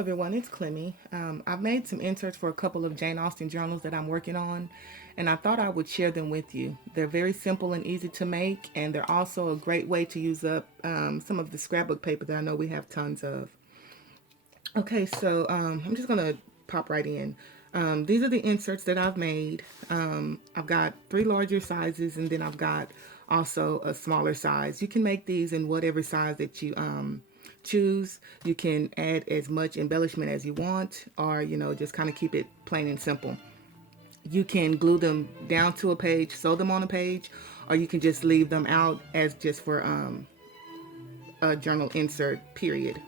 everyone, it's Clemmy. I've made some inserts for a couple of Jane Austen journals that I'm working on, and I thought I would share them with you. They're very simple and easy to make, and they're also a great way to use up some of the scrapbook paper that I know we have tons of. Okay, so I'm just going to pop right in. These are the inserts that I've made. I've got three larger sizes, and then I've got also a smaller size. You can make these in whatever size that you choose. You can add as much embellishment as you want, or just kind of keep it plain and simple. You can glue them down to a page, sew them on a page, or you can just leave them out as just for a journal insert, period.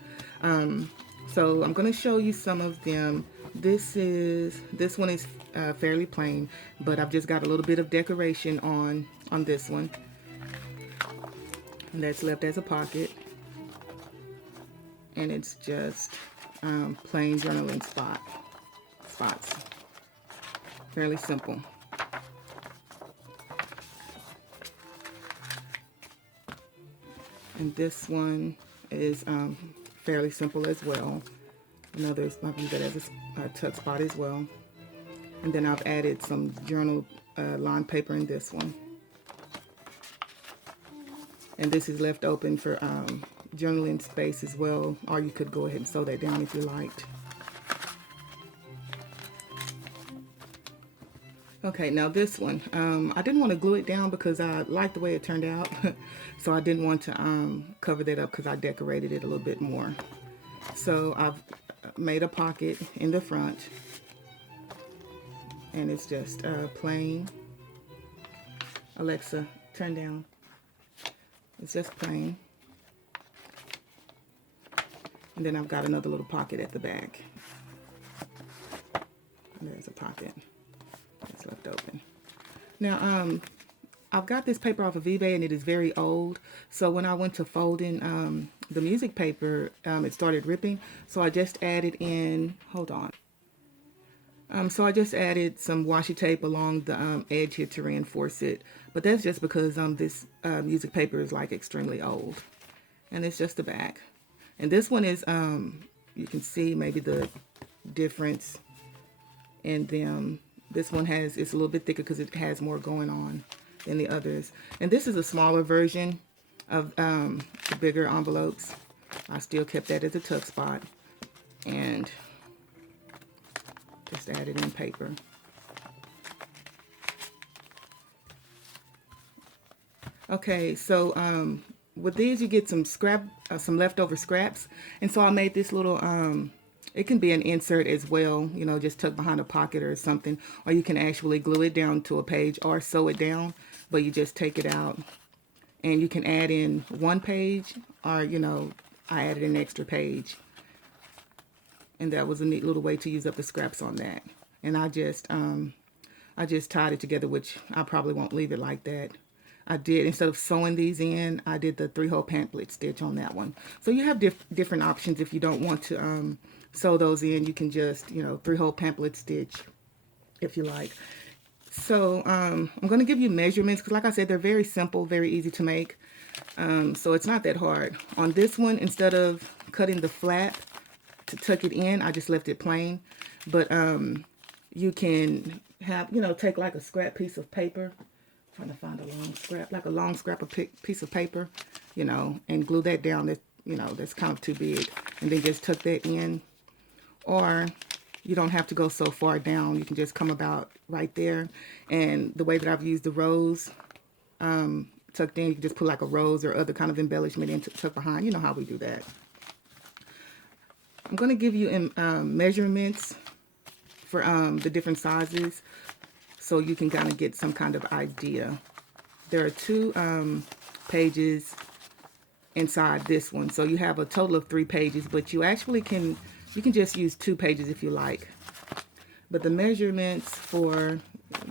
So I'm going to show you some of them. This one is fairly plain, but I've just got a little bit of decoration on this one, and that's left as a pocket. And it's just plain journaling spots. Fairly simple. And this one is fairly simple as well. I've used that as a tuck spot as well. And then I've added some journal lined paper in this one. And this is left open for journaling space as well, or you could go ahead and sew that down if you liked. Okay, now this one, I didn't want to glue it down because I liked the way it turned out, so I didn't want to cover that up because I decorated it a little bit more. So I've made a pocket in the front, and it's just plain. Alexa, turn down. It's just plain. And then I've got another little pocket at the back. And there's a pocket that's left open. Now, I've got this paper off of eBay, and it is very old. So when I went to folding the music paper, it started ripping. So I just added in, hold on. So I just added some washi tape along the edge here to reinforce it. But that's just because this music paper is like extremely old. And it's just the back. And this one is, you can see maybe the difference in them. This one it's a little bit thicker because it has more going on than the others. And this is a smaller version of the bigger envelopes. I still kept that as a tuck spot. And just added in paper. Okay, so with these you get some some leftover scraps, and so I made this little it can be an insert as well, just tucked behind a pocket or something, or you can actually glue it down to a page or sew it down, but you just take it out, and you can add in one page, or I added an extra page, and that was a neat little way to use up the scraps on that. And I just tied it together, which I probably won't leave it like that. I did, instead of sewing these in, I did the 3-hole pamphlet stitch on that one. So you have different options. If you don't want to sew those in, you can just, 3-hole pamphlet stitch if you like. So I'm going to give you measurements because, like I said, they're very simple, very easy to make. So it's not that hard. On this one, instead of cutting the flap to tuck it in, I just left it plain. But you can have, take like a scrap piece of paper. Trying to find a long scrap, like a long scrap of piece of paper, and glue that down. That that's kind of too big, and then just tuck that in. Or you don't have to go so far down. You can just come about right there. And the way that I've used the rose tucked in, you can just put like a rose or other kind of embellishment in tuck behind. You know how we do that. I'm going to give you measurements for the different sizes, so you can kind of get some kind of idea. There are 2 pages inside this one, so you have a total of 3 pages, but you actually can just use 2 pages if you like. But the measurements for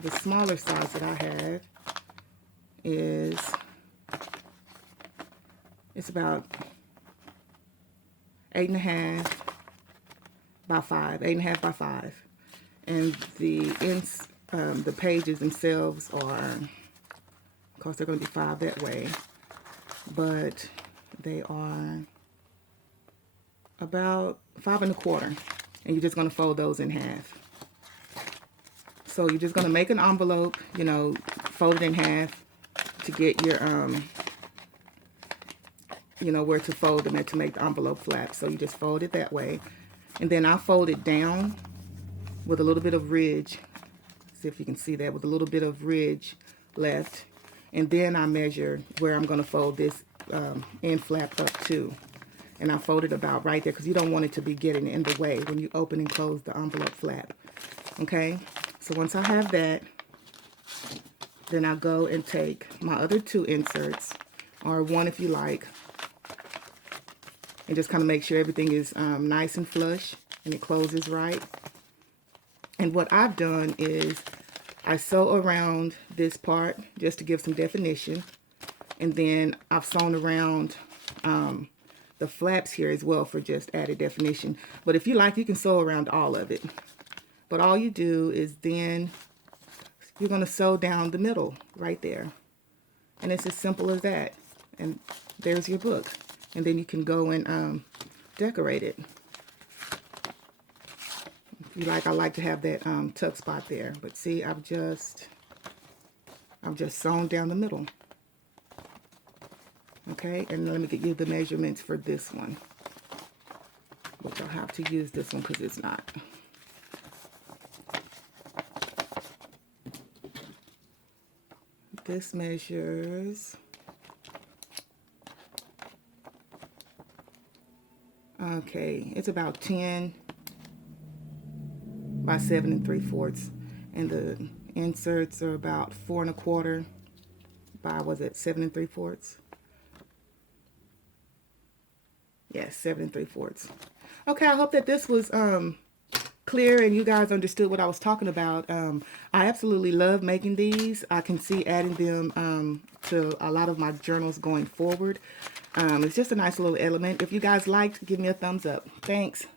the smaller size that I have it's about 8.5 by 5, 8.5 by 5, and the pages themselves are, of course, they're going to be 5 that way, but they are about 5 1/4, and you're just going to fold those in half. So you're just going to make an envelope, you know, fold it in half to get your, you know, where to fold them and to make the envelope flap. So you just fold it that way. And then I fold it down with a little bit of ridge. See if you can see that, with a little bit of ridge left. And then I measure where I'm going to fold this end flap up to. And I fold it about right there because you don't want it to be getting in the way when you open and close the envelope flap. Okay? So once I have that, then I'll go and take my other 2 inserts, or 1 if you like, and just kind of make sure everything is nice and flush and it closes right. And what I've done is I sew around this part just to give some definition, and then I've sewn around the flaps here as well for just added definition. But if you like, you can sew around all of it. But all you do is then you're going to sew down the middle right there. And it's as simple as that. And there's your book. And then you can go and decorate it. If you like, I like to have that tuck spot there. But see, I've just sewn down the middle. Okay, and let me get you the measurements for this one, which I'll have to use this one because it's not. This measures, okay, it's about 10 by 7 3/4, and the inserts are about 4 1/4 by, was it 7 3/4? Yes, 7 3/4. Okay, I hope that this was clear and you guys understood what I was talking about. I absolutely love making these. I can see adding them to a lot of my journals going forward. It's just a nice little element. If you guys liked, give me a thumbs up. Thanks.